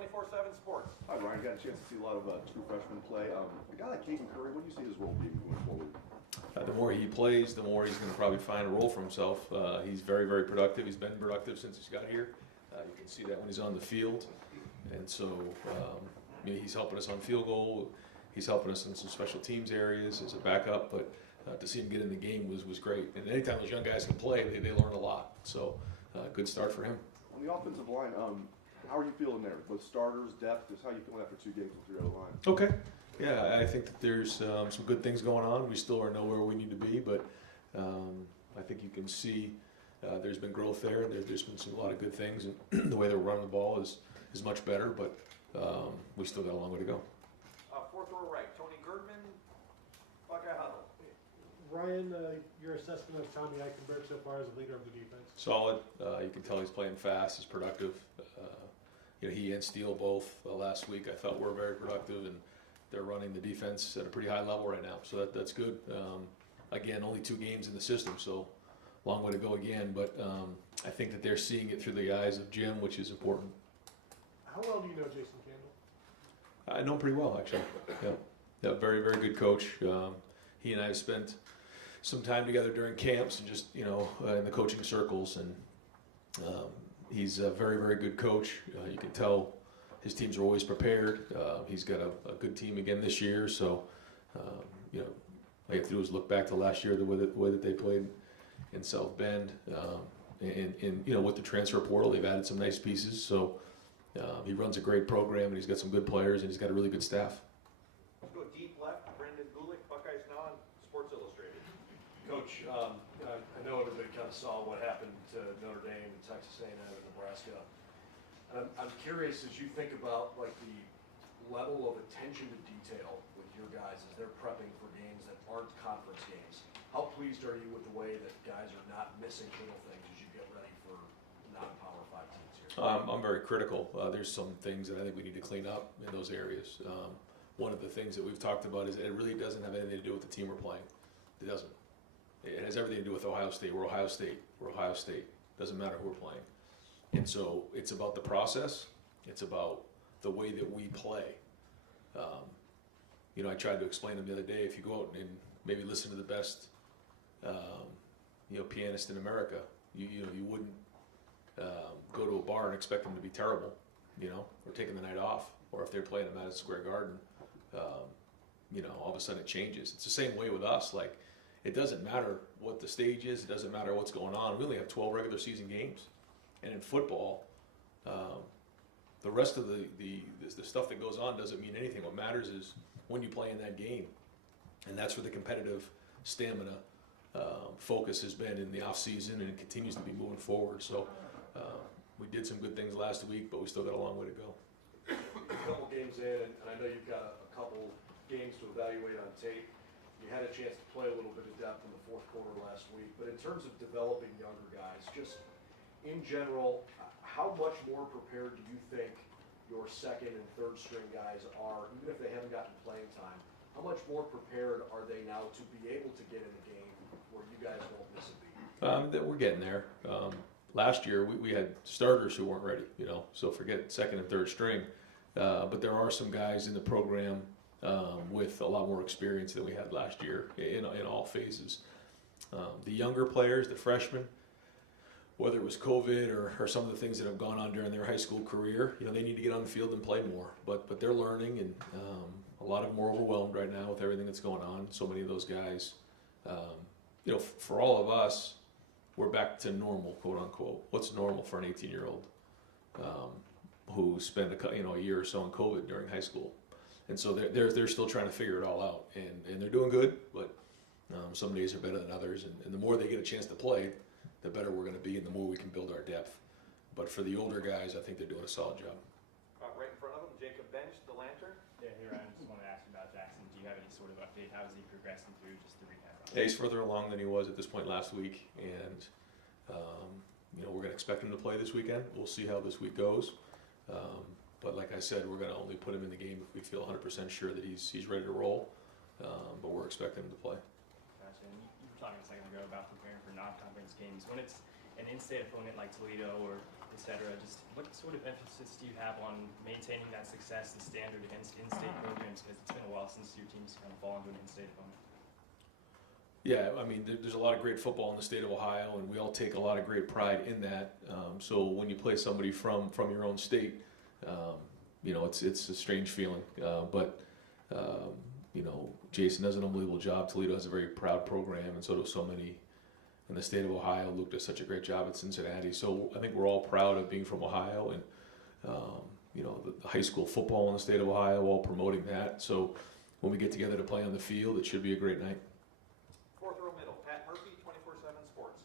24/7 Sports. Hi, Ryan. Got a chance to see a lot of true freshmen play. A guy like Caden Curry, what do you see his role being going forward? The more he plays, the more he's going to probably find a role for himself. He's very, very productive. He's been productive since he's got here. You can see that when he's on the field. And so he's helping us on field goal. He's helping us in some special teams areas as a backup. But to see him get in the game was great. And anytime those young guys can play, they learn a lot. So good start for him. On the offensive line, how are you feeling there? Both starters, depth, just how are you feeling after 2 games with your other line? Okay. Yeah, I think that there's some good things going on. We still are nowhere we need to be, but I think you can see there's been growth there, and there's been a lot of good things. And the way they're running the ball is much better, but we still got a long way to go. Fourth row right, Tony Girdman, Buckeye Huddle. Ryan, your assessment of Tommy Eichenberg so far as a leader of the defense? Solid. You can tell he's playing fast. He's productive. He and Steele both last week I thought were very productive, and they're running the defense at a pretty high level right now. So that's good. Again, only 2 games in the system, so long way to go again. But I think that they're seeing it through the eyes of Jim, which is important. How well do you know Jason Campbell? I know him pretty well, actually. Yeah, very, very good coach. He and I have spent some time together during camps and just, in the coaching circles. And he's a very, very good coach. You can tell his teams are always prepared. He's got a good team again this year. So, all you have to do is look back to last year, the way that they played in South Bend. And with the transfer portal, they've added some nice pieces. So he runs a great program, and he's got some good players, and he's got a really good staff. Let's go deep left, Brendan Gulick, Buckeyes Now on Sports Illustrated. Coach, I know everybody kind of saw what happened to Notre Dame and Texas A&M and Nebraska. And I'm curious, as you think about like the level of attention to detail with your guys as they're prepping for games that aren't conference games, how pleased are you with the way that guys are not missing little things as you get ready for non-Power 5 teams here? I'm very critical. There's some things that I think we need to clean up in those areas. One of the things that we've talked about is that it really doesn't have anything to do with the team we're playing. It doesn't. It has everything to do with Ohio State. We're Ohio State. We're Ohio State. Doesn't matter who we're playing. And so it's about the process. It's about the way that we play. I tried to explain to them the other day, if you go out and maybe listen to the best, pianist in America, you wouldn't go to a bar and expect them to be terrible, or taking the night off, or if they're playing at Madison Square Garden, all of a sudden it changes. It's the same way with us. Like, it doesn't matter what the stage is. It doesn't matter what's going on. We only have 12 regular season games. And in football, the rest of the stuff that goes on doesn't mean anything. What matters is when you play in that game. And that's where the competitive stamina focus has been in the off season, and it continues to be moving forward. So we did some good things last week, but we still got a long way to go. A couple games in, and I know you've got a couple games to evaluate on tape. You had a chance to play a little bit of depth in the fourth quarter last week, but in terms of developing younger guys, just in general, how much more prepared do you think your second and third string guys are, even if they haven't gotten playing time? How much more prepared are they now to be able to get in the game where you guys won't miss a beat? We're getting there. Last year we had starters who weren't ready, so forget second and third string. But there are some guys in the program with a lot more experience than we had last year in all phases. The younger players, the freshmen, whether it was COVID or some of the things that have gone on during their high school career, they need to get on the field and play more. But they're learning, and a lot of them are overwhelmed right now with everything that's going on. So many of those guys, for all of us, we're back to normal, quote unquote. What's normal for an 18-year-old who spent a year or so in COVID during high school? And so they're still trying to figure it all out, and they're doing good. But some days are better than others, and the more they get a chance to play, the better we're going to be, and the more we can build our depth. But for the older guys, I think they're doing a solid job. Right in front of them, Jacob Bench, the Lantern. Yeah, hey Ryan, just wanted to ask you about Jackson. Do you have any sort of update? How is he progressing through, just to recap? Yeah, he's further along than he was at this point last week, and we're going to expect him to play this weekend. We'll see how this week goes. But like I said, we're going to only put him in the game if we feel 100% sure that he's ready to roll. But we're expecting him to play. Gotcha. And you were talking a second ago about preparing for non-conference games. When it's an in-state opponent like Toledo or etc. Just what sort of emphasis do you have on maintaining that success and standard against in-state programs? Because it's been a while since your team's kind of fallen to an in-state opponent. Yeah, I mean, there's a lot of great football in the state of Ohio, and we all take a lot of great pride in that. So when you play somebody from your own state, you know, it's a strange feeling. But you know, Jason does an unbelievable job. Toledo has a very proud program, and so do so many in the state of Ohio. Luke does such a great job at Cincinnati. So I think we're all proud of being from Ohio, and you know, the high school football in the state of Ohio, all promoting that. So when we get together to play on the field, it should be a great night. Fourth row middle, Pat Murphy, 24/7 Sports.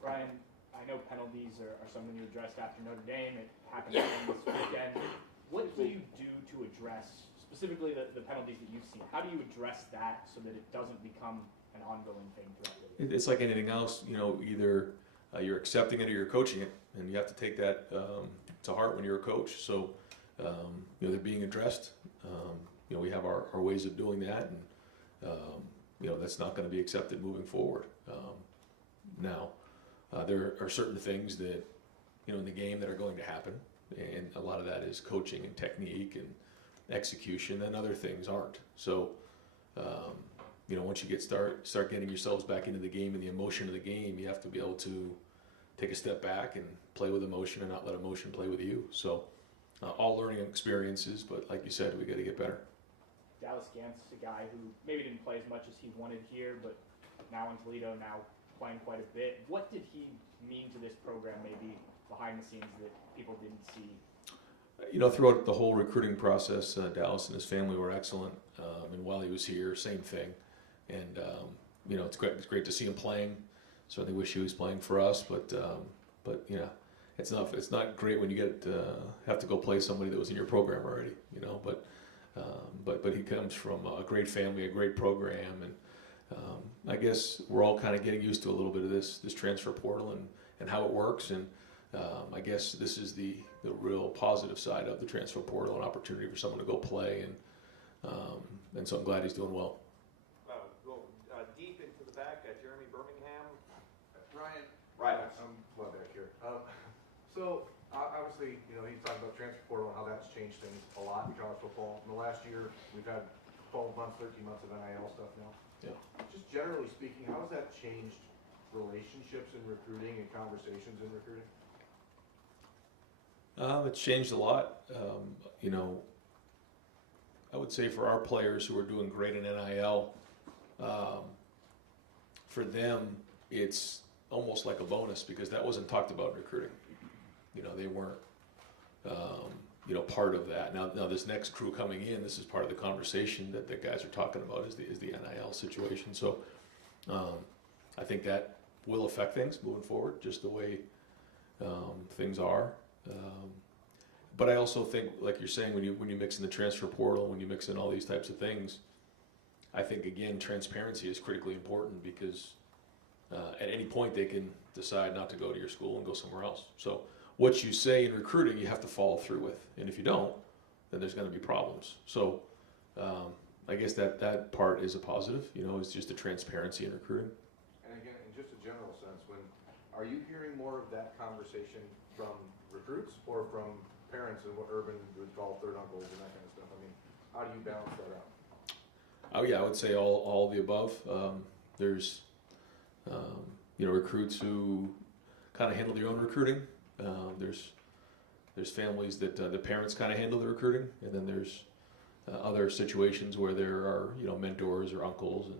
Ryan, I know penalties are something you addressed after Notre Dame. It happened again this weekend. What do you do to address specifically the penalties that you've seen? How do you address that so that it doesn't become an ongoing thing throughout the year? It's like anything else, you know, either you're accepting it or you're coaching it, and you have to take that to heart when you're a coach. So, you know, they're being addressed. You know, we have our ways of doing that, and you know, that's not going to be accepted moving forward. Now, there are certain things that, you know, in the game that are going to happen, and a lot of that is coaching and technique and execution, and other things aren't. So, you know, once you start getting yourselves back into the game and the emotion of the game, you have to be able to take a step back and play with emotion and not let emotion play with you. So, all learning experiences, but like you said, we got to get better. Dallas Gant's a guy who maybe didn't play as much as he wanted here, but now in Toledo, now playing quite a bit. What did he mean to this program, maybe behind the scenes, that people didn't see? You know, throughout the whole recruiting process, Dallas and his family were excellent. And while he was here, same thing. And you know, it's great to see him playing. Certainly wish he was playing for us, but you know, it's not great when you have to go play somebody that was in your program already. You know, but he comes from a great family, a great program, and I guess we're all kind of getting used to a little bit of this transfer portal and how it works. And I guess this is the real positive side of the transfer portal, an opportunity for someone to go play, and so I'm glad he's doing well. Go deep into the back, Jeremy Birmingham. Ryan. Right. I'm well back here. So obviously, you know, he's talking about transfer portal and how that's changed things a lot in college football. In the last year, we've had 12 months, 13 months of NIL stuff now. Yeah. Just generally speaking, how has that changed relationships in recruiting and conversations in recruiting? It's changed a lot. You know, I would say for our players who are doing great in NIL, for them, it's almost like a bonus because that wasn't talked about in recruiting. You know, they weren't, you know, part of that. Now this next crew coming in, this is part of the conversation that the guys are talking about is the NIL situation. So I think that will affect things moving forward, just the way things are. But I also think, like you're saying, when you mix in the transfer portal, when you mix in all these types of things, I think again transparency is critically important because at any point they can decide not to go to your school and go somewhere else. So what you say in recruiting, you have to follow through with, and if you don't, then there's going to be problems. So I guess that part is a positive. You know, it's just the transparency in recruiting. And again, in just a general sense, are you hearing more of that conversation from recruits or from parents and what Urban would call third uncles and that kind of stuff? I mean, how do you balance that out? Oh yeah, I would say all of the above. There's you know, recruits who kind of handle their own recruiting. There's families that the parents kind of handle the recruiting, and then there's other situations where there are, you know, mentors or uncles,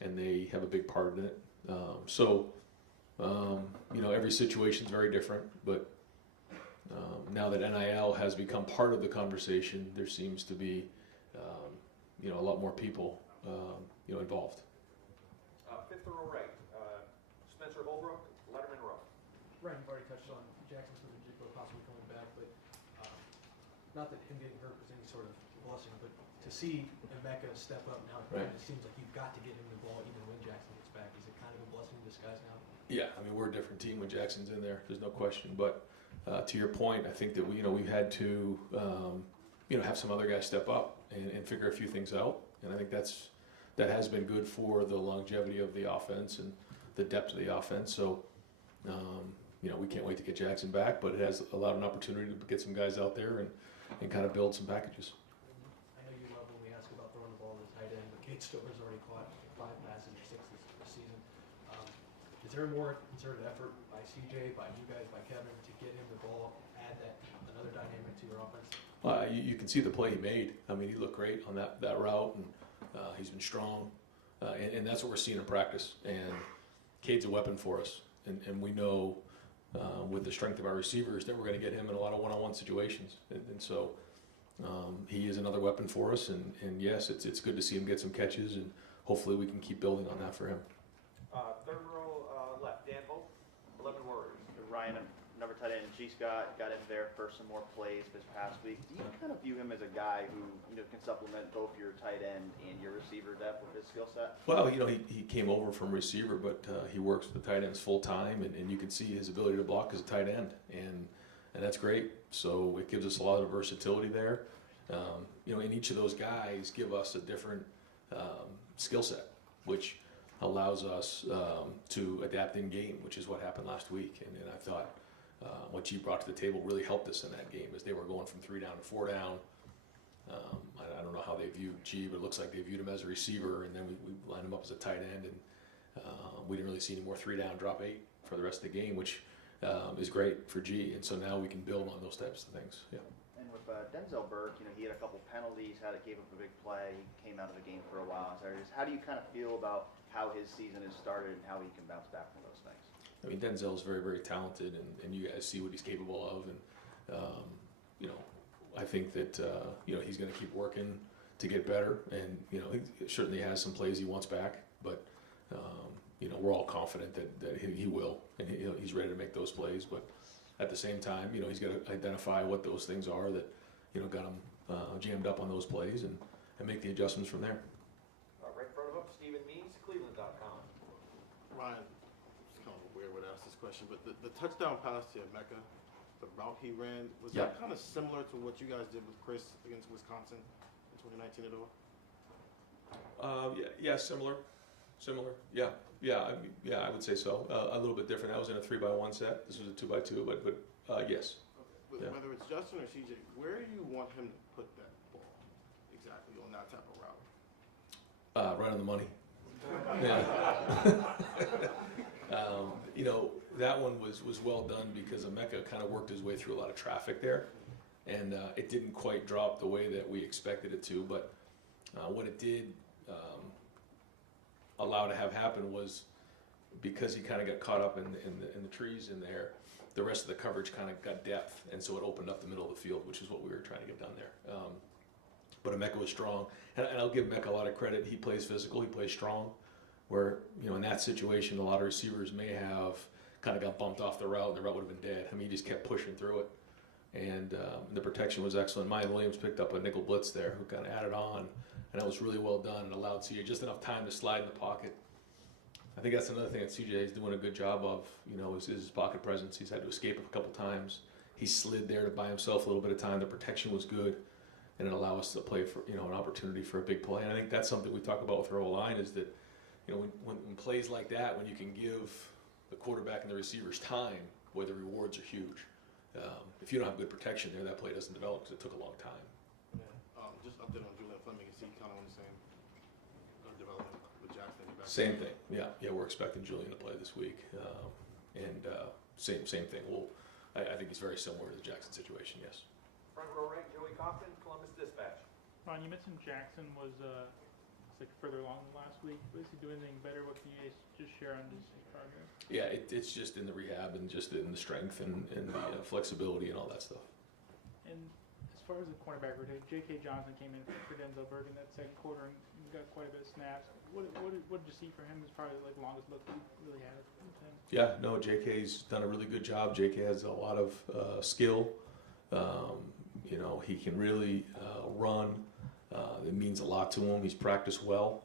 and they have a big part in it. You know, every situation is very different, but now that NIL has become part of the conversation, there seems to be, you know, a lot more people, you know, involved. Fifth row right, Spencer Holbrook, Letterman Row. Ryan, you've already touched on Jackson Smith-Njigba possibly coming back, but not that him getting hurt was any sort of blessing, but to see Emeka step up now, Right. It seems like you've got to get him the ball even when Jackson gets back. Is it kind of a blessing in disguise now? Yeah, I mean, we're a different team when Jackson's in there. There's no question. But to your point, I think that we've had to, you know, have some other guys step up and figure a few things out. And I think that has been good for the longevity of the offense and the depth of the offense. So, you we can't wait to get Jackson back, but it has allowed an opportunity to get some guys out there and kind of build some packages. I know you love when we ask about throwing the ball to the tight end, but Kate Stover's already caught 5 passes or 6 this season. Is there a more concerted effort by CJ, by you guys, by Kevin to get him the ball, add another dynamic to your offense? You can see the play he made. I mean, he looked great on that route, and he's been strong, and that's what we're seeing in practice. And Cade's a weapon for us, and we know with the strength of our receivers that we're going to get him in a lot of one-on-one situations, and so he is another weapon for us. And yes, it's good to see him get some catches, and hopefully we can keep building on that for him. Third row left, Dan Hope, 11 Warriors. Ryan, number tight end, G. Scott got in there for some more plays this past week. Do you kind of view him as a guy who can supplement both your tight end and your receiver depth with his skill set? Well, he came over from receiver, but he works with the tight ends full time, and you can see his ability to block as a tight end, and that's great. So it gives us a lot of versatility there. And each of those guys give us a different skill set, which allows us to adapt in game, which is what happened last week. And I thought what G brought to the table really helped us in that game as they were going from 3 down to 4 down. I don't know how they viewed G, but it looks like they viewed him as a receiver, and then we lined him up as a tight end, and we didn't really see any more 3 down, drop 8 for the rest of the game, which is great for G. And so now we can build on those types of things. Yeah. And with Denzel Burke, he had a couple penalties, gave up a big play, came out of the game for a while. So how do you kind of feel about how his season has started and how he can bounce back from those things? I mean, Denzel's very, very talented, and you guys see what he's capable of. And, I think that, he's going to keep working to get better. And, he certainly has some plays he wants back. But, we're all confident that he will. And he's ready to make those plays. But at the same time, he's got to identify what those things are that, got him jammed up on those plays and make the adjustments from there. Right in front of him, Stephen Means, Cleveland.com. Ryan, it's kind of a weird way to ask this question, but the touchdown pass to Mecca, the route he ran, was that kind of similar to what you guys did with Chris against Wisconsin in 2019 at all? Yeah, similar. Yeah, I would say so. A little bit different. That was in a 3-by-1 set. This was a 2-by-2, but yes. Okay. Yeah. Whether it's Justin or CJ, where do you want him to put that ball exactly on that type of route? Right on the money. Yeah. That one was well done because Emeka kind of worked his way through a lot of traffic there, and it didn't quite drop the way that we expected it to. But what it did allow to have happen was because he kind of got caught up in the trees in there. The rest of the coverage kind of got depth, and so it opened up the middle of the field, which is what we were trying to get done there. But Emeka was strong, and I'll give Emeka a lot of credit. He plays physical, he plays strong, where, in that situation, a lot of receivers may have kind of got bumped off the route, and the route would have been dead. I mean, he just kept pushing through it, and the protection was excellent. Maya Williams picked up a nickel blitz there who kind of added on, and that was really well done and allowed CJ just enough time to slide in the pocket. I think that's another thing that CJ is doing a good job of, is his pocket presence. He's had to escape a couple times. He slid there to buy himself a little bit of time. The protection was good, and it allowed us to play for, an opportunity for a big play. And I think that's something we talk about with our O-line is that, when plays like that, when you can give the quarterback and the receivers time, the rewards are huge. If you don't have good protection there, that play doesn't develop because it took a long time. Yeah. Just update on Julian Fleming. Is he kind of on the same development with Jackson? Same thing. Yeah, we're expecting Julian to play this week, and same thing. I think he's very similar to the Jackson situation. Yes. Front row right, Joey Compton, Columbus Dispatch. Ron, you mentioned Jackson was further along than last week. Was he doing anything better? What can you guys just share on his progress? Yeah, it's just in the rehab and just in the strength and the flexibility and all that stuff. And as far as the cornerback rotation, J.K. Johnson came in for Denzel Burke in that second quarter and got quite a bit of snaps. What did you see for him? It's probably the longest look we really had with him. Yeah, no, J.K.'s done a really good job. J.K. has a lot of skill. He can really run. It means a lot to him. He's practiced well.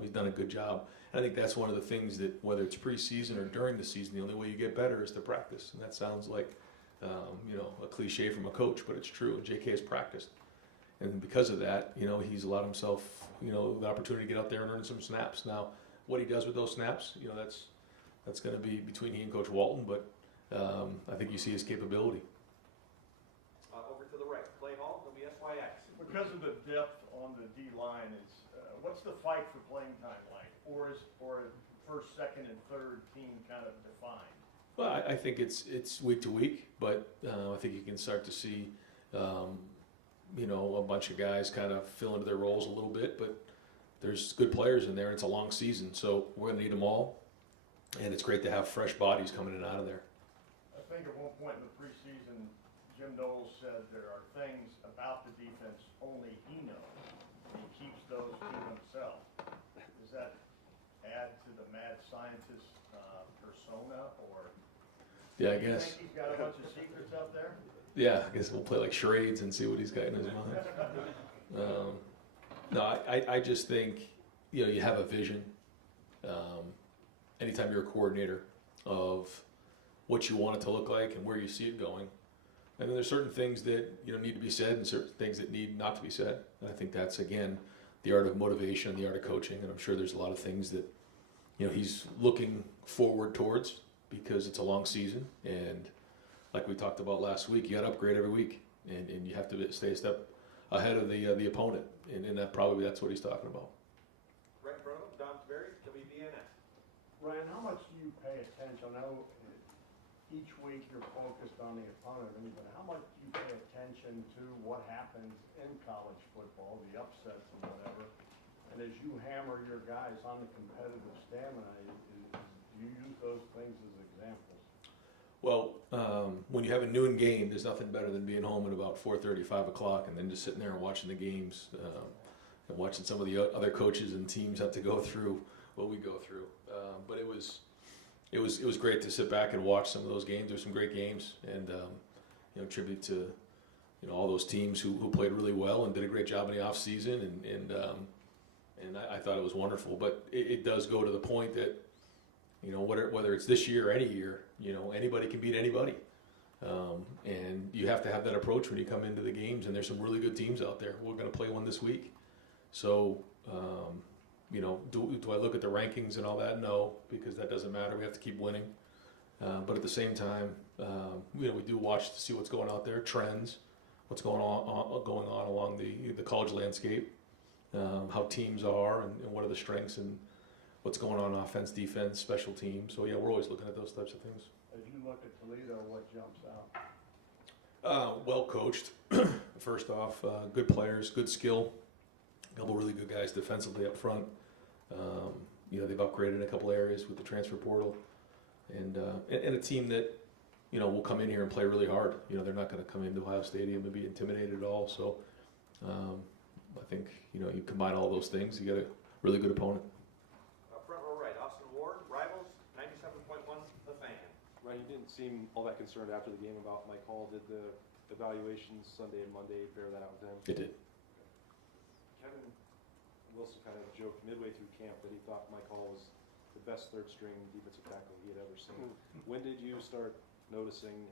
He's done a good job. And I think that's one of the things that, whether it's preseason or during the season, the only way you get better is to practice. And that sounds like, a cliche from a coach, but it's true. J.K. has practiced. And because of that, he's allowed himself, the opportunity to get out there and earn some snaps. Now, what he does with those snaps, that's going to be between he and Coach Walton. But I think you see his capability. Over to the right, Clay Hall, WSYX. Because of the depth on the D line, what's the fight for playing time like? Or is first, second, and third team kind of defined? Well, I think it's week to week, but I think you can start to see, a bunch of guys kind of fill into their roles a little bit. But there's good players in there. It's a long season, so we're going to need them all. And it's great to have fresh bodies coming in and out of there. I think at one point in the preseason, Jim Knowles said there are things about the defense only he knows. He keeps those to himself. Does that add to the mad scientist persona, or Yeah, I do you guess. think he's got a bunch of secrets out there? Yeah, I guess we'll play like charades and see what he's got in his mind. No, I just think, you have a vision. Anytime you're a coordinator of what you want it to look like and where you see it going. And then there's certain things that, need to be said and certain things that need not to be said. And I think that's, again, the art of motivation, the art of coaching. And I'm sure there's a lot of things that, he's looking forward towards because it's a long season. And like we talked about last week, you got to upgrade every week. And you have to stay a step ahead of the opponent. And that's what he's talking about. Right in front of him, Don Taveri, WBNS. Ryan, how much do you pay attention? I know each week you're focused on the opponent, but how much do you pay attention to what happens in college football, the upsets and whatever? And as you hammer your guys on the competitive stamina, do you use those things as examples? Well, when you have a noon game, there's nothing better than being home at about 4:30, 5 o'clock, and then just sitting there and watching the games, and watching some of the other coaches and teams have to go through what we go through. But it was great to sit back and watch some of those games. There's some great games, and tribute to all those teams who played really well and did a great job in the off season, and I thought it was wonderful. But it does go to the point that whether it's this year or any year, anybody can beat anybody, and you have to have that approach when you come into the games. And there's some really good teams out there. We're going to play one this week, so. Do I look at the rankings and all that? No, because that doesn't matter. We have to keep winning. But at the same time, we do watch to see what's going out there, trends, what's going on along the college landscape, how teams are, and what are the strengths and what's going on offense, defense, special teams. So yeah, we're always looking at those types of things. As you look at Toledo, what jumps out? Well coached. First off, good players, good skill. A couple really good guys defensively up front. They've upgraded a couple areas with the transfer portal, and a team that will come in here and play really hard. They're not going to come into Ohio Stadium and be intimidated at all. So I think you combine all those things, you got a really good opponent. Front row right, Austin Ward, Rivals, 97.1 The Fan. Ryan, you didn't seem all that concerned after the game about Mike Hall. Did the evaluations Sunday and Monday bear that out with him? It did. Kevin Wilson kind of joked midway through camp that he thought Mike Hall was the best third-string defensive tackle he had ever seen. When did you start noticing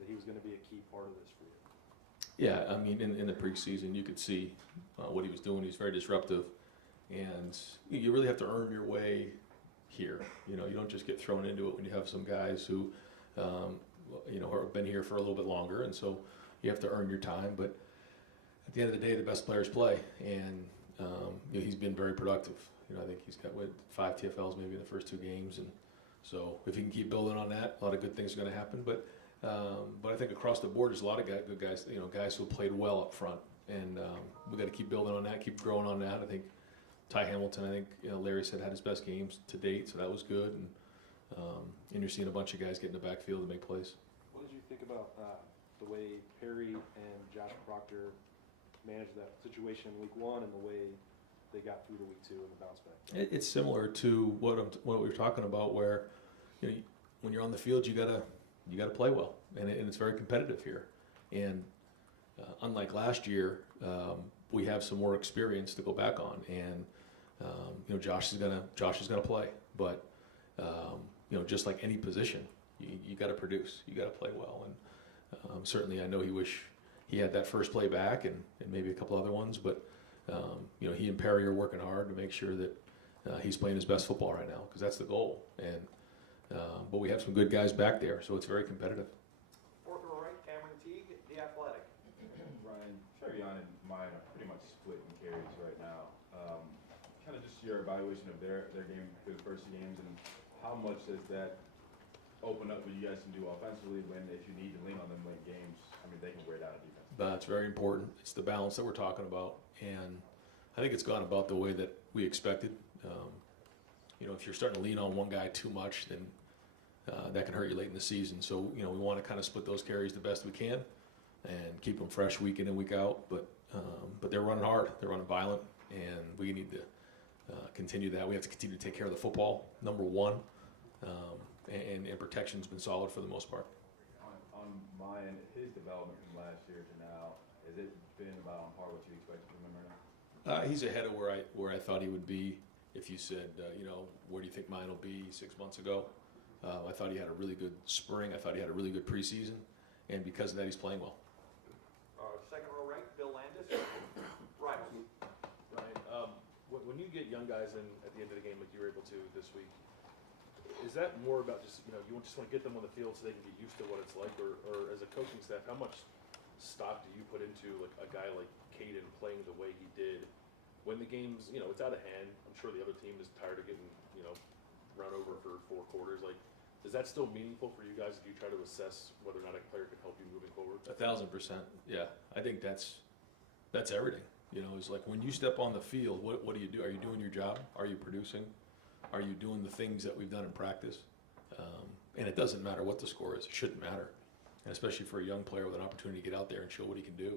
that he was going to be a key part of this for you? Yeah, I mean, in the preseason, you could see what he was doing. He's very disruptive, and you really have to earn your way here. You don't just get thrown into it when you have some guys who, have been here for a little bit longer, and so you have to earn your time. But at the end of the day, the best players play, and he's been very productive. I think he's got 5 TFLs maybe in the first 2 games, and so if he can keep building on that, a lot of good things are going to happen. But I think across the board, there's a lot of good guys, guys who played well up front, and we got to keep building on that, keep growing on that. I think Ty Hamilton, I think Larry said had his best games to date, so that was good, and you're seeing a bunch of guys get in the backfield and make plays. What did you think about the way Perry and Josh Proctor managed that situation in week 1 and the way they got through to week 2 and the bounce back? It's similar to what we were talking about, where when you're on the field, you gotta play well, and it's very competitive here. And unlike last year, we have some more experience to go back on, and Josh is gonna play, but just like any position, you got to produce, you got to play well, and certainly I know he wish he had that first play back and maybe a couple other ones, but he and Perry are working hard to make sure that he's playing his best football right now, because that's the goal. And But we have some good guys back there, so it's very competitive. Fourth row right, Cameron Teague, The Athletic. Ryan, Trevion and mine are pretty much split in carries right now. Kind of just your evaluation of their game through the first two games, and how much does that open up what you guys can do offensively when, if you need to lean on them late games, I mean, they can wear down a defense. That's very important. It's the balance that we're talking about, and I think it's gone about the way that we expected. If you're starting to lean on one guy too much, then that can hurt you late in the season. So, we want to kind of split those carries the best we can and keep them fresh week in and week out. But they're running hard. They're running violent, and we need to continue that. We have to continue to take care of the football, number one, and protection's been solid for the most part. On my end, his development from last year to now, has it been about on par with what you expected from him right now? He's ahead of where I thought he would be. If you said, where do you think mine will be 6 months ago? I thought he had a really good spring. I thought he had a really good preseason. And because of that, he's playing well. Second row right, Bill Landis, Rivals. Ryan, when you get young guys in at the end of the game like you were able to this week, is that more about just, you just want to get them on the field so they can get used to what it's like, or as a coaching staff, how much stock do you put into like a guy like Caden playing the way he did when the game's, it's out of hand? I'm sure the other team is tired of getting, run over for 4 quarters. Like, is that still meaningful for you guys? Do you try to assess whether or not a player can help you moving forward? 1,000%. Yeah, I think that's everything. It's like when you step on the field, what do you do? Are you doing your job? Are you producing? Are you doing the things that we've done in practice? And it doesn't matter what the score is. It shouldn't matter, and especially for a young player with an opportunity to get out there and show what he can do.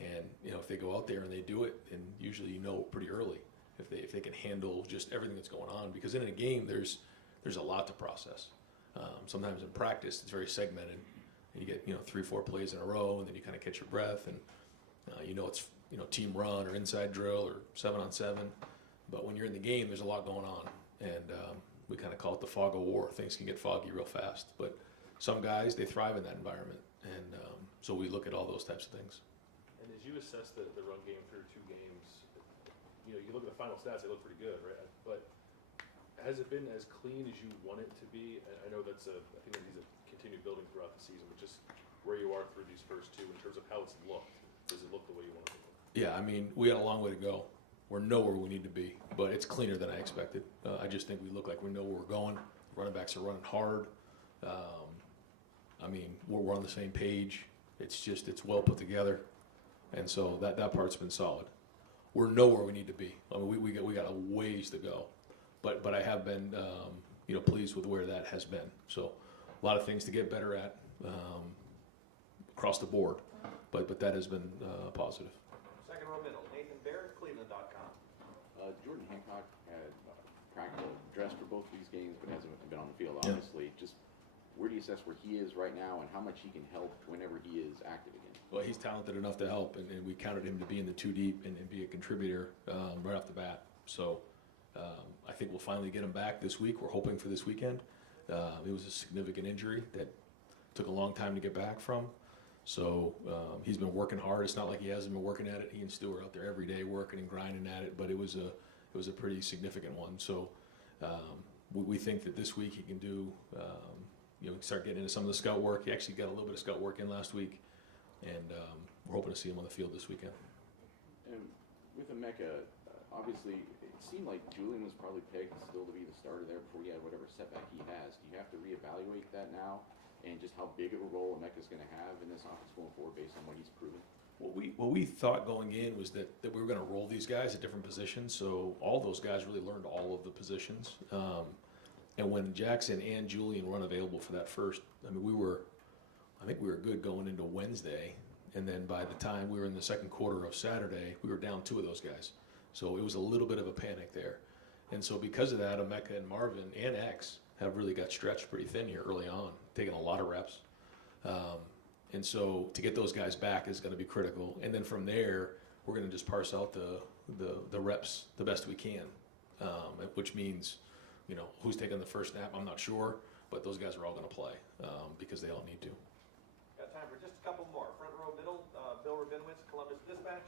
And if they go out there and they do it, then usually pretty early if they can handle just everything that's going on. Because in a game, there's a lot to process. Sometimes in practice, it's very segmented. And you get 3-4 plays in a row, and then you kind of catch your breath, and it's team run or inside drill or 7-on-7. But when you're in the game, there's a lot going on, and we kind of call it the fog of war. Things can get foggy real fast. But some guys, they thrive in that environment, and so we look at all those types of things. And as you assess the run game through 2 games, you look at the final stats, they look pretty good, right? But has it been as clean as you want it to be? I know I think that needs to continue building throughout the season, but just where you are through these first 2 in terms of how it's looked. Does it look the way you want it to look? Yeah, I mean, we got a long way to go. We're nowhere we need to be, but it's cleaner than I expected. I just think we look like we know where we're going. Running backs are running hard. We're on the same page. It's well put together, and so that part's been solid. We're nowhere we need to be. We got a ways to go, but I have been pleased with where that has been. So a lot of things to get better at across the board, but that has been positive. Second row middle, Nathan Baird, Cleveland.com. Jordan Hancock had practical dress for both these games, but hasn't been on the field, Yeah. obviously. Just where do you assess where he is right now and how much he can help whenever he is active again? Well, he's talented enough to help, and we counted him to be in the 2 deep and be a contributor right off the bat. So I think we'll finally get him back this week. We're hoping for this weekend. It was a significant injury that took a long time to get back from. So he's been working hard. It's not like he hasn't been working at it. He and Stu are out there every day working and grinding at it, but it was a pretty significant one. So we think that this week he can do, start getting into some of the scout work. He actually got a little bit of scout work in last week, and we're hoping to see him on the field this weekend. And with Emeka, obviously, it seemed like Julian was probably pegged still to be the starter there before he had whatever setback he has. Do you have to reevaluate that now, and just how big of a role Emeka's going to have in this offense going forward based on what he's proven? What we thought going in was that we were going to roll these guys at different positions, so all those guys really learned all of the positions. And when Jackson and Julian were unavailable for that first, I think we were good going into Wednesday, and then by the time we were in the second quarter of Saturday, we were down 2 of those guys. So it was a little bit of a panic there. And so because of that, Emeka and Marvin and X have really got stretched pretty thin here early on, taking a lot of reps. And so to get those guys back is going to be critical. And then from there, we're going to just parse out the reps the best we can, which means, who's taking the first snap, I'm not sure, but those guys are all going to play because they all need to. Got time for just a couple more. Front row middle, Bill Rabinowitz, Columbus Dispatch.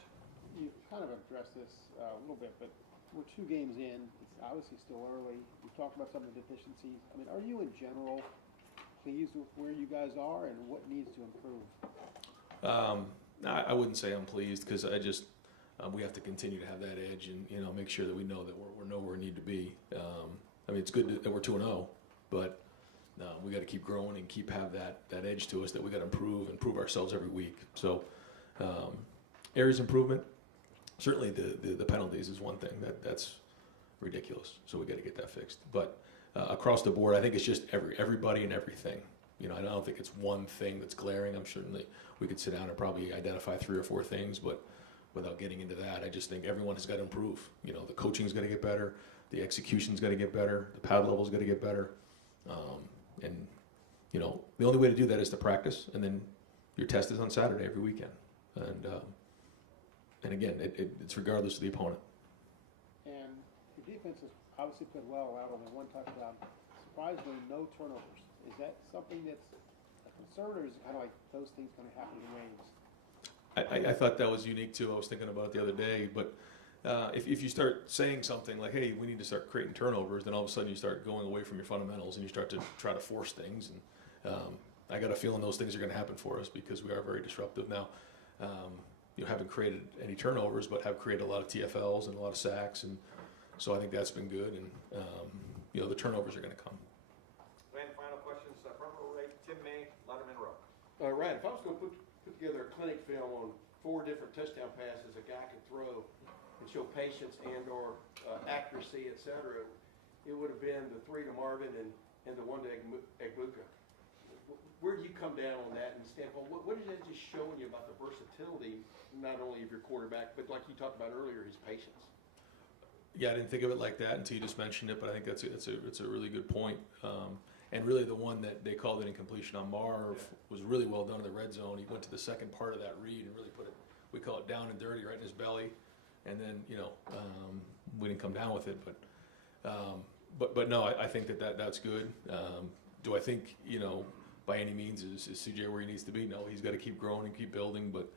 You kind of addressed this a little bit, but we're 2 games in. It's obviously still early. We talked about some of the deficiencies. I mean, are you in general pleased with where you guys are and what needs to improve? I wouldn't say I'm pleased because I just we have to continue to have that edge and make sure that we know that we're nowhere we need to be. I mean, it's good that we're 2-0, but we got to keep growing and keep have that edge to us that we got to improve ourselves every week. So areas of improvement. Certainly the penalties is one thing that's ridiculous. So we got to get that fixed. But across the board, I think it's just everybody and everything. I don't think it's one thing that's glaring. I'm certainly we could sit down and probably identify 3 or 4 things, but without getting into that, I just think everyone has got to improve. The coaching's got to get better, the execution's got to get better, the pad level's got to get better, and the only way to do that is to practice, and then your test is on Saturday every weekend, and again, it's regardless of the opponent. And the defense has obviously played well, out only 1 touchdown. Surprisingly, no turnovers. Is that something that's a concern, or is it kind of like those things kind of happen in waves? I thought that was unique too. I was thinking about it the other day, but if you start saying something like, "Hey, we need to start creating turnovers," then all of a sudden you start going away from your fundamentals and you start to try to force things. And I got a feeling those things are going to happen for us because we are very disruptive now. Haven't created any turnovers, but have created a lot of TFLs and a lot of sacks, and so I think that's been good. And the turnovers are going to come. And final questions, front row right, Tim May, Letterman Row. Ryan, if I was going to put together a clinic film on 4 different touchdown passes a guy could throw and show patience and or accuracy, et cetera, it would have been the 3 to Marvin and the 1 to Egbuka. Where do you come down on that and standpoint? What is that just showing you about the versatility, not only of your quarterback, but like you talked about earlier, his patience? Yeah, I didn't think of it like that until you just mentioned it, but I think it's a really good point. And really the one that they called it incompletion on Marv was really well done in the red zone. He went to the second part of that read and really put it, we call it down and dirty, right in his belly. And then, we didn't come down with it, but no, I think that's good. Do I think, by any means is CJ where he needs to be? No, he's got to keep growing and keep building, but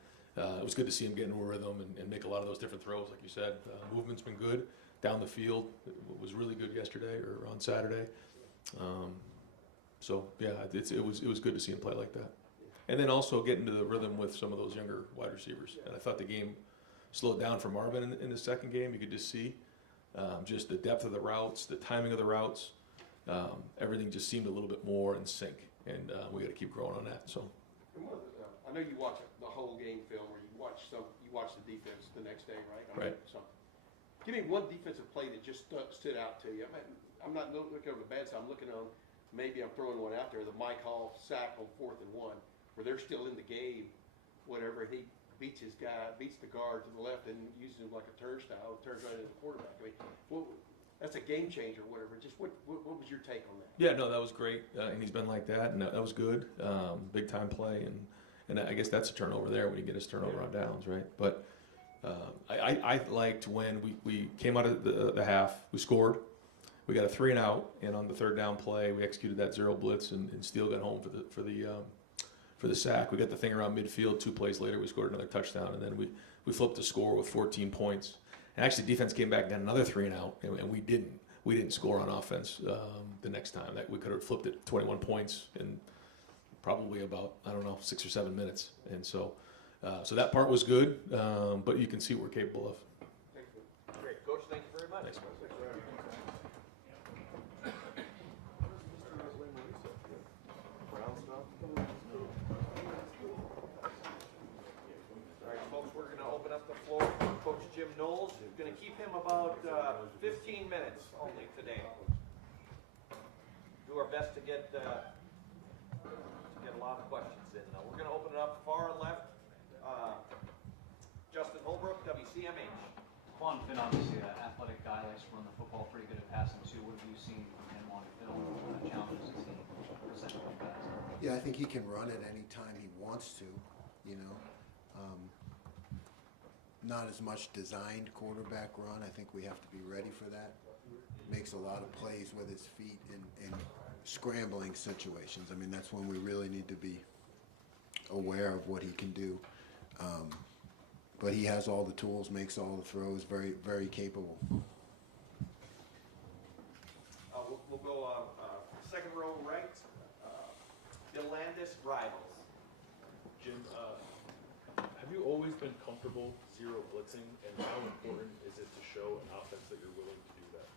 it was good to see him get into a rhythm and make a lot of those different throws, like you said. Movement's been good down the field. It was really good yesterday or on Saturday. So yeah, it was good to see him play like that. And then also get into the rhythm with some of those younger wide receivers. And I thought the game slowed down for Marvin in the second game. You could just see just the depth of the routes, the timing of the routes. Everything just seemed a little bit more in sync. And we got to keep growing on that. So. I know you watch the whole game film, or you watch the defense the next day, right? Right. So, give me one defensive play that just stood out to you. I'm not looking on the bad side. I'm looking on, maybe I'm throwing one out there, the Mike Hall sack on 4th and 1, where they're still in the game, whatever. He beats the guard to the left and uses him like a turnstile, turns right into the quarterback. I mean, that's a game changer, whatever. Just what was your take on that? Yeah, no, that was great, and he's been like that, and that was good. Big time play, and I guess that's a turnover there when you get his turnover on downs, right? But I liked when we came out of the half, we scored, we got a 3 and out, and on the 3rd down play, we executed that 0 blitz, and Steele got home for the sack. We got the thing around midfield. 2 plays later, we scored another touchdown, and then we flipped the score with 14 points. And actually, defense came back and got another 3 and out, and we didn't score on offense the next time. That we could have flipped it 21 points in probably about 6 or 7 minutes. And so that part was good, but you can see what we're capable of. Thank you. Great, Coach. Thank you very much. Thanks. All right, folks, we're going to open up the floor for Coach Jim Knowles. We're going to keep him about 15 minutes only today. Do our best to get a lot of questions in. We're going to open it up far left. Justin Holbrook, WCMH. Quan Finn, obviously an athletic guy, likes to run the football, pretty good at passing too. What have you seen from him on film? What challenges has he presented you guys? Yeah, I think he can run it any time he wants to, Not as much designed quarterback run. I think we have to be ready for that. Makes a lot of plays with his feet in scrambling situations. I mean, that's when we really need to be aware of what he can do. But he has all the tools, makes all the throws, very, very capable. been comfortable zero blitzing, and how important is it to show an offense that you're willing to do that?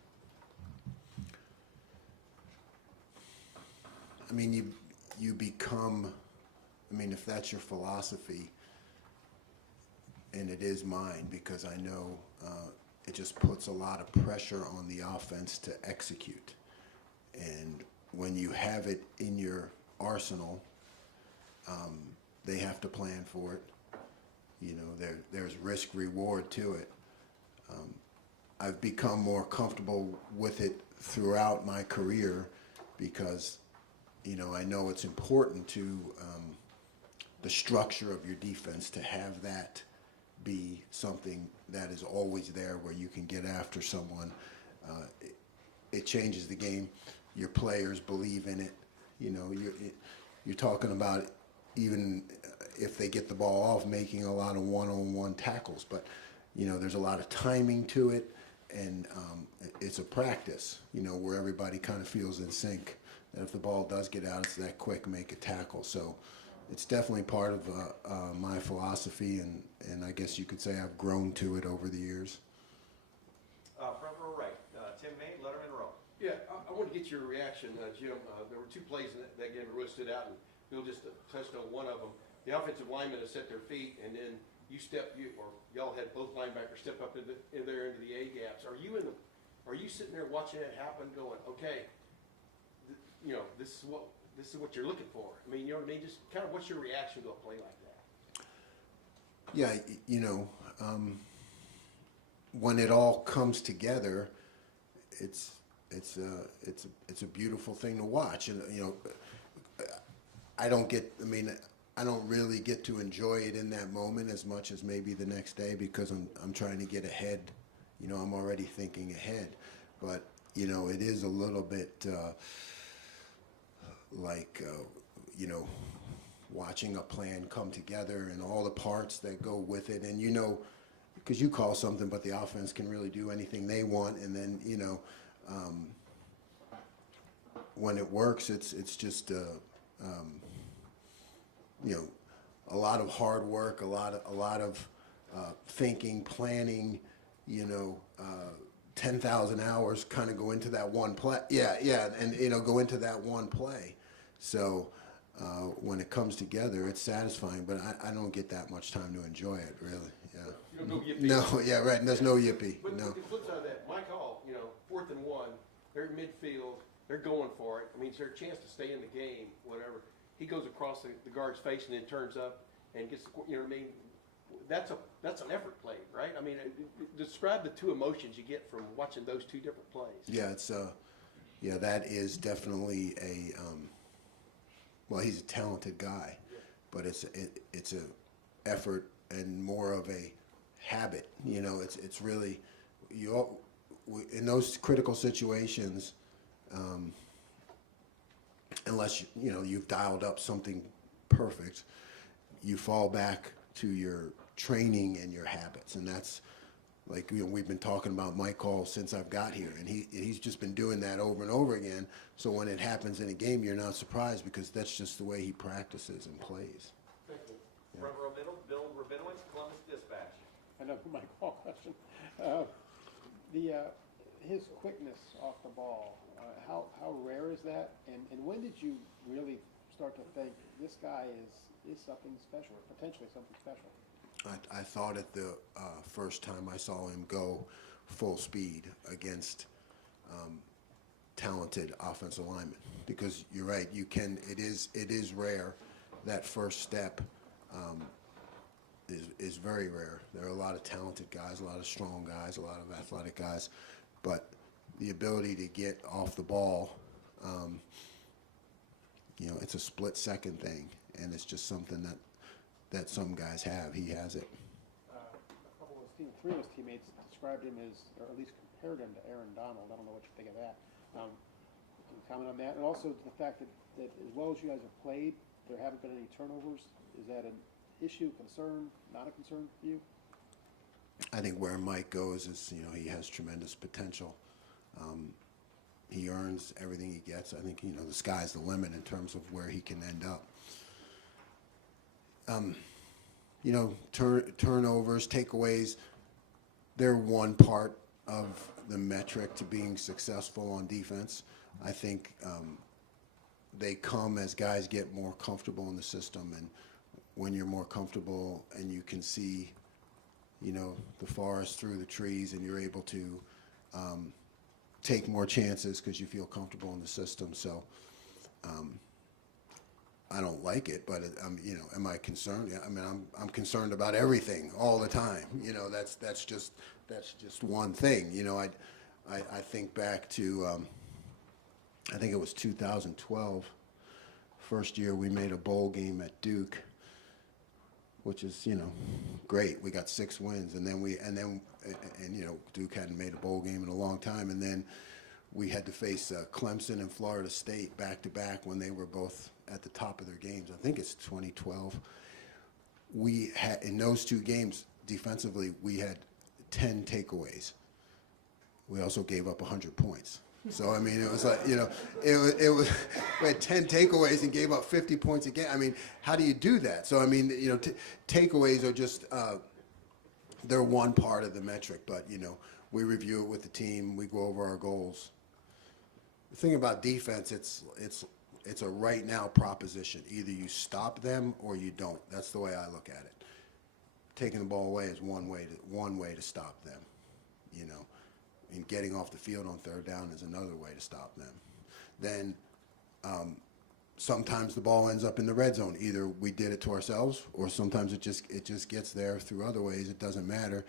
I mean, you become, I mean, if that's your philosophy, and it is mine, because I know it just puts a lot of pressure on the offense to execute. And when you have it in your arsenal, they have to plan for it. You know, there's risk reward to it. I've become more comfortable with it throughout my career because, you know, I know it's important to the structure of your defense to have that be something that is always there where you can get after someone. It changes the game. Your players believe in it. You know, you're talking about even if they get the ball off, making a lot of one-on-one tackles. But, you know, there's a lot of timing to it, and it's a practice, you know, where everybody kind of feels in sync. That if the ball does get out, it's that quick make a tackle. So it's definitely part of my philosophy, and I guess you could say I've grown to it over the years. Front row right, Tim May, Letterman row. Yeah, I want to get your reaction, Jim. There were two plays in that game that really stood out, and Bill just touched on one of them. The offensive linemen have set their feet, and then y'all had both linebackers step up into the A gaps. Are you sitting there watching that happen, going, okay, you know, this is what you're looking for? I mean, you know what I mean? Just kind of what's your reaction to a play like that? Yeah, you know, when it all comes together, it's a beautiful thing to watch. And you know, I don't really get to enjoy it in that moment as much as maybe the next day, because I'm trying to get ahead. You know, I'm already thinking ahead. But you know, it is a little bit like you know, watching a plan come together and all the parts that go with it. And you know, because you call something, but the offense can really do anything they want. And then you know, when it works, it's just you know, a lot of hard work, a lot of thinking, planning. You know, 10,000 hours kind of go into that one play. Yeah, and you know, go into that one play. So when it comes together, it's satisfying. But I don't get that much time to enjoy it, really. Yeah. You don't go yippee. No, yeah, right. There's no yippee. But No. the flip side of that, Mike Hall, you know, 4th and 1, they're in midfield, they're going for it. I mean, is there a chance to stay in the game, whatever? He goes across the guard's face and then turns up and gets, you know what I mean? That's an effort play, right? I mean, describe the two emotions you get from watching those two different plays. Yeah, yeah, that is definitely well, he's a talented guy, but it's a effort and more of a habit. You know, it's really in those critical situations, unless you know you've dialed up something perfect, you fall back to your training and your habits, and that's like, you know, we've been talking about Mike Hall since I've got here, and he's just been doing that over and over again. So when it happens in a game, you're not surprised, because that's just the way he practices and plays. Thank you. Front row middle, Bill Rabinowitz, Columbus Dispatch. I know my call question. His quickness off the ball, how rare is that? And when did you really start to think this guy is something special, or potentially something special? I thought it the first time I saw him go full speed against talented offensive linemen, because you're right, it is rare. That first step is very rare. There are a lot of talented guys, a lot of strong guys, a lot of athletic guys, but the ability to get off the ball, you know, it's a split-second thing, and it's just something that some guys have. He has it. Three of his teammates described him as, or at least compared him to Aaron Donald. I don't know what you think of that. Can you comment on that? And also the fact that as well as you guys have played, there haven't been any turnovers. Is that an issue, concern, not a concern for you? I think where Mike goes is, you know, he has tremendous potential. He earns everything he gets. I think, you know, the sky's the limit in terms of where he can end up. you know, turnovers, takeaways, they're one part of the metric to being successful on defense. I think they come as guys get more comfortable in the system, and when you're more comfortable and you can see, you know, the forest through the trees, and you're able to take more chances because you feel comfortable in the system. So I don't like it, but you know, am I concerned? Yeah, I mean, I'm concerned about everything all the time. You know, that's just one thing. You know, I think back to I think it was 2012, first year we made a bowl game at Duke, which is, you know, great. We got 6 wins, and then you know, Duke hadn't made a bowl game in a long time, and then we had to face Clemson and Florida State back to back when they were both at the top of their games. I think it's 2012. We had, in those 2 games defensively, we had 10 takeaways. We also gave up 100 points. So I mean, it was like, you know, it was we had 10 takeaways and gave up 50 points a game. I mean, how do you do that? So I mean, you know, takeaways are just they're one part of the metric, but you know, we review it with the team. We go over our goals. The thing about defense, it's a right now proposition. Either you stop them or you don't. That's the way I look at it. Taking the ball away is one way to stop them, you know. And getting off the field on 3rd down is another way to stop them. Then sometimes the ball ends up in the red zone. Either we did it to ourselves, or sometimes it just gets there through other ways. It doesn't matter.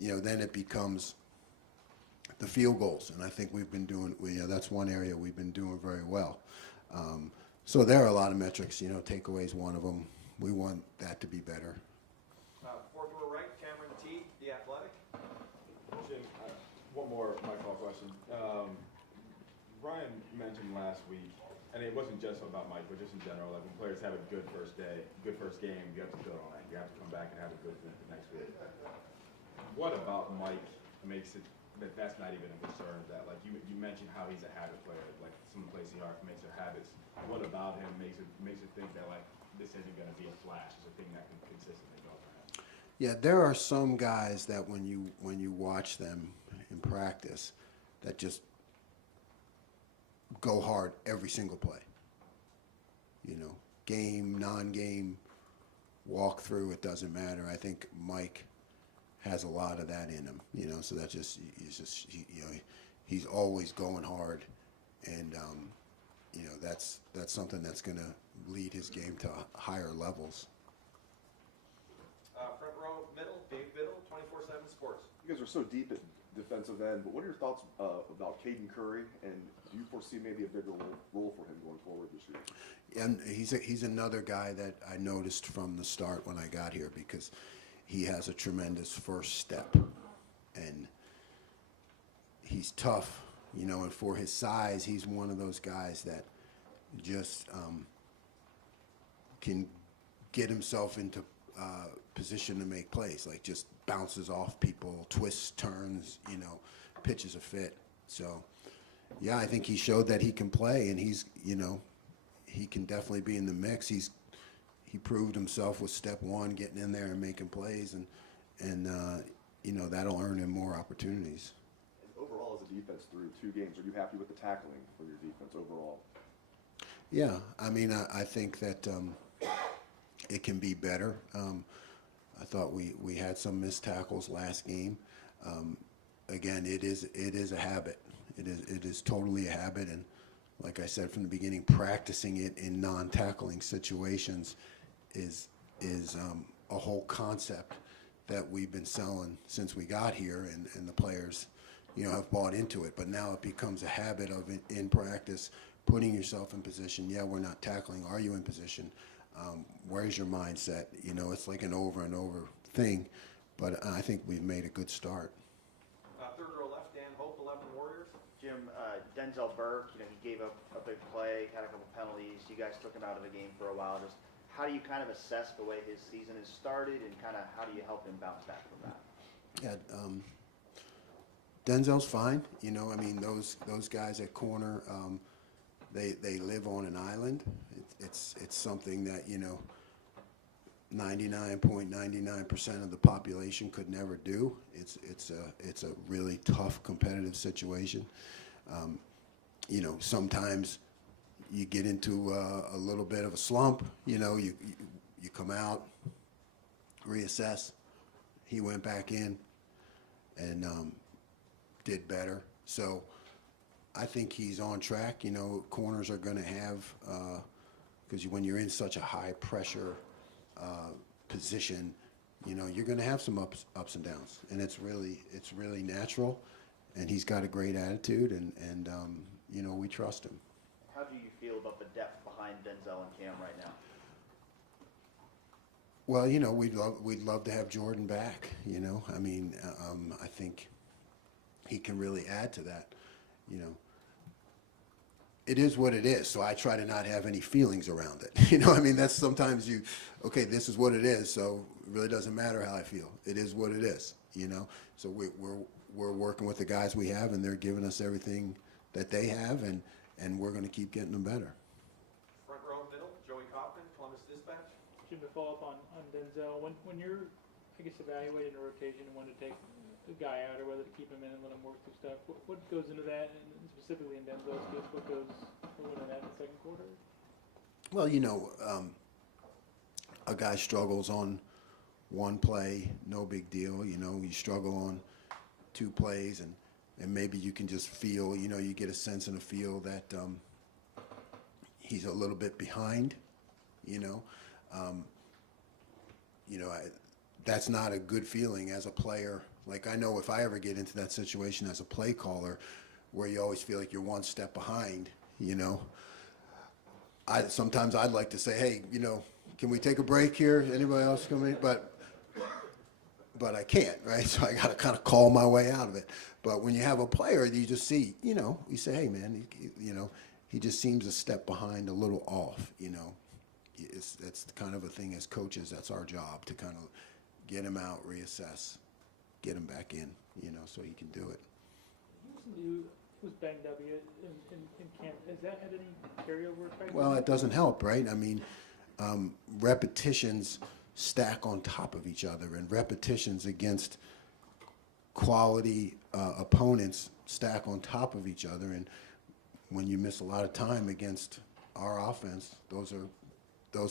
You know, then it becomes the field goals, and I think we've been doing. You know, that's one area we've been doing very well. So there are a lot of metrics. You know, takeaways one of them. We want that to be better. 4th row right, Cameron T, The Athletic. Jim, one more Mike Hall question. Ryan mentioned last week, and it wasn't just about Mike, but just in general, like when players have a good first day, good first game, you have to build on that. You have to come back and have a good the next week. What about Mike makes it that that's not even a concern? That, like you mentioned how he's a habit player, like some plays he makes their habits. What about him makes it think that like this isn't going to be a flash? It's a thing that can consistently go for him. Yeah, there are some guys that when you watch them in practice, that just go hard every single play. You know, game, non-game, walk through, it doesn't matter. I think Mike has a lot of that in him, you know, so that's just, you know, he's always going hard, and, you know, that's something that's going to lead his game to higher levels. Front row middle, Dave Biddle, 24/7 Sports. You guys are so deep at defensive end, but what are your thoughts about Caden Curry, and do you foresee maybe a bigger role for him going forward this year? And he's another guy that I noticed from the start when I got here, because he has a tremendous first step, and he's tough, you know, and for his size, he's one of those guys that just can get himself into position to make plays, like just bounces off people, twists, turns, you know, pitches a fit. So, yeah, I think he showed that he can play, and he's, you know, he can definitely be in the mix. He proved himself with step 1, getting in there and making plays, and you know, that'll earn him more opportunities. And overall, as a defense through 2 games, are you happy with the tackling for your defense overall? Yeah, I mean, I think that it can be better. I thought we had some missed tackles last game. Again, it is a habit. It is totally a habit, and like I said from the beginning, practicing it in non-tackling situations is a whole concept that we've been selling since we got here, and the players, you know, have bought into it. But now it becomes a habit of in practice, putting yourself in position. Yeah, we're not tackling. Are you in position? Where's your mindset? You know, it's like an over and over thing, but I think we've made a good start. 3rd row left, Dan Hope, 11 Warriors. Jim, Denzel Burke, you know, he gave up a big play, had a couple penalties. You guys took him out of the game for a while. Just how do you kind of assess the way his season has started, and kind of how do you help him bounce back from that? Yeah, Denzel's fine. You know, I mean, those guys at corner, they live on an island. It's something that, you know, 99.99% of the population could never do. It's a really tough competitive situation. You know, sometimes you get into a little bit of a slump. You know, you come out, reassess. He went back in and did better. So I think he's on track. You know, corners are going to have, because when you're in such a high pressure position, you know, you're going to have some ups and downs, and it's really natural. And he's got a great attitude, and you know, we trust him. How do you feel about the depth behind Denzel and Cam right now? Well, you know, we'd love to have Jordan back. You know, I mean, I think he can really add to that. You know, it is what it is. So I try to not have any feelings around it. You know, I mean, that's sometimes okay, this is what it is. So it really doesn't matter how I feel. It is what it is. You know, so we're working with the guys we have, and they're giving us everything that they have, and we're going to keep getting them better. Front row middle, Joey Kaufman, Columbus Dispatch. Jim, to follow up on Denzel, when you're, I guess, evaluating a rotation and when to take a guy out or whether to keep him in and let him work through stuff, what goes into that, and specifically in Denzel's case, what goes into that in the second quarter? Well, you know, a guy struggles on one play, no big deal. You know, you struggle on 2 plays, and maybe you can just feel, you know, you get a sense and a feel that he's a little bit behind, you know. That's not a good feeling as a player. Like, I know if I ever get into that situation as a play caller where you always feel like you're one step behind, you know, sometimes I'd like to say, hey, you know, can we take a break here? Anybody else coming? But I can't, right? So I got to kind of call my way out of it. But when you have a player, you just see, you know, you say, hey, man, you know, he just seems a step behind, a little off, you know. That's kind of a thing as coaches, that's our job, to kind of get him out, reassess, get him back in, you know, so he can do it. Who was banged up in camp? Has that had any carryover effect? Well, it doesn't help, right? I mean, repetitions stack on top of each other, and repetitions against quality opponents stack on top of each other. And when you miss a lot of time against our offense, those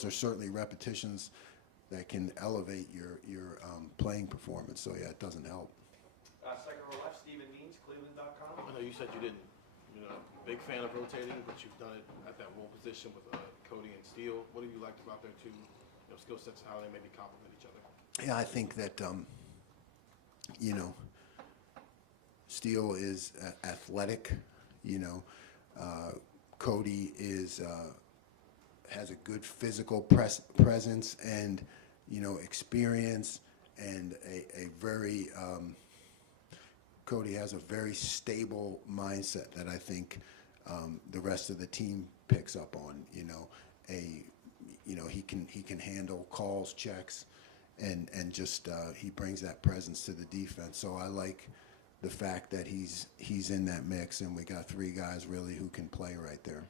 are certainly repetitions that can elevate your playing performance. So yeah, it doesn't help. Second row left, Stephen Means, Cleveland.com. I know you said you didn't, big fan of rotating, but you've done it at that role position with Cody and Steele. What have you liked about their two skill sets, how they maybe complement each other? Yeah, I think that Steele is athletic. Cody has a good physical presence and experience, and a very Cody has a very stable mindset that I think the rest of the team picks up on. He can handle calls, checks, and just he brings that presence to the defense. So I like the fact that he's in that mix, and we got 3 guys really who can play right there.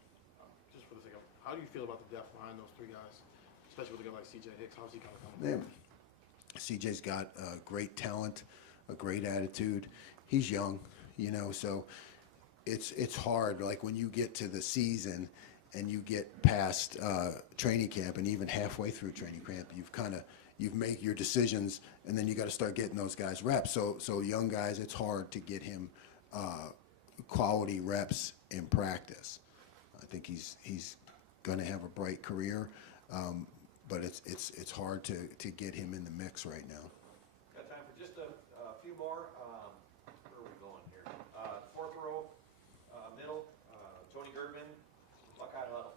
Just for the sake of, how do you feel about the depth behind those 3 guys, especially with a guy like C.J. Hicks? How's he kind of coming? Yeah. C.J.'s got great talent, a great attitude. He's young, so it's hard. Like when you get to the season and you get past training camp, and even halfway through training camp, you've made your decisions, and then you got to start getting those guys reps. So young guys, it's hard to get him quality reps in practice. I think he's going to have a bright career, but it's hard to get him in the mix right now. Got time for just a few more. Where are we going here? Fourth row, middle, Tony Girdman, Buckeye Huddle.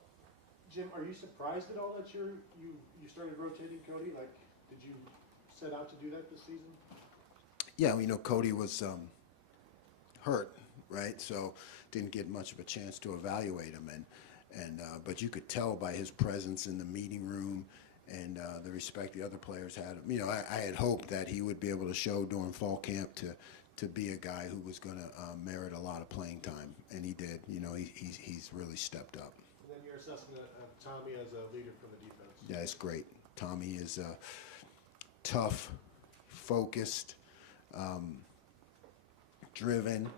Jim, are you surprised at all that you started rotating Cody? Like, did you set out to do that this season? Yeah, Cody was hurt, right? So didn't get much of a chance to evaluate him, but you could tell by his presence in the meeting room and the respect the other players had. I had hoped that he would be able to show during fall camp to be a guy who was going to merit a lot of playing time, and he did. He's really stepped up. And then your assessment of Tommy as a leader for the defense. Yeah, it's great. Tommy is tough, focused, driven,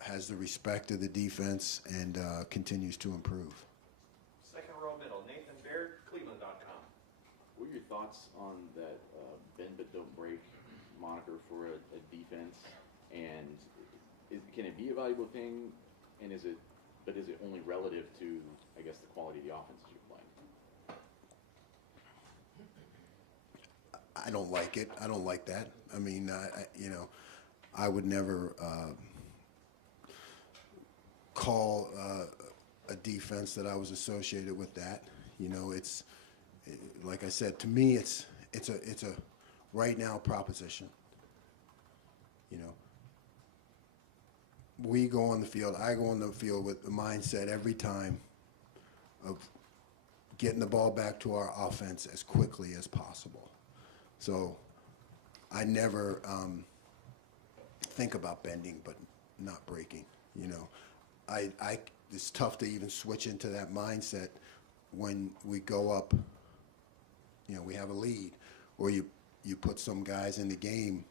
has the respect of the defense, and continues to improve. Second row middle, Nathan Baird, Cleveland.com. What are your thoughts on that bend but don't break moniker for a defense? And can it be a valuable thing? And is it only relative to, I guess, the quality of the offenses you're playing? I don't like it. I don't like that. I mean, I would never call a defense that I was associated with that. Like I said, to me, it's a right now proposition. We go on the field. I go on the field with the mindset every time of getting the ball back to our offense as quickly as possible. So I never think about bending but not breaking. It's tough to even switch into that mindset when we go up. We have a lead, or you put some guys in the game.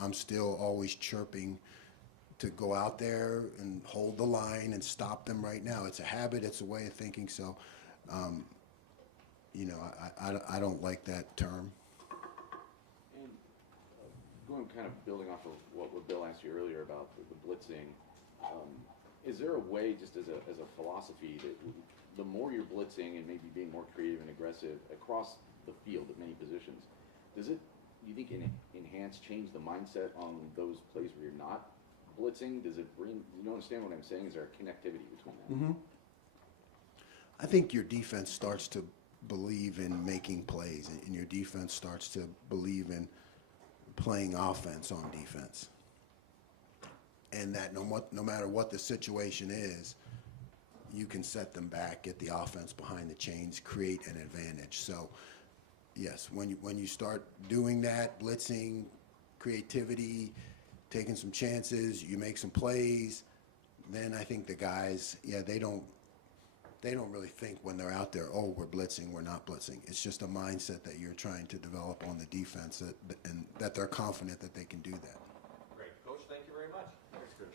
I'm still always chirping to go out there and hold the line and stop them right now. It's a habit. It's a way of thinking. So, I don't like that term. And going kind of building off of what Bill asked you earlier about the blitzing, is there a way, just as a philosophy, that the more you're blitzing and maybe being more creative and aggressive across the field at many positions, does it, you think, change the mindset on those plays where you're not blitzing? Does it bring, you understand what I'm saying? Is there a connectivity between that? Mm-hmm. I think your defense starts to believe in making plays, and your defense starts to believe in playing offense on defense. And that no matter what the situation is, you can set them back, get the offense behind the chains, create an advantage. So, yes, when you start doing that, blitzing, creativity, taking some chances, you make some plays, then I think the guys, they don't really think when they're out there, oh, we're blitzing, we're not blitzing. It's just a mindset that you're trying to develop on the defense, and that they're confident that they can do that. Great. Coach, thank you very much. Thanks, Coach.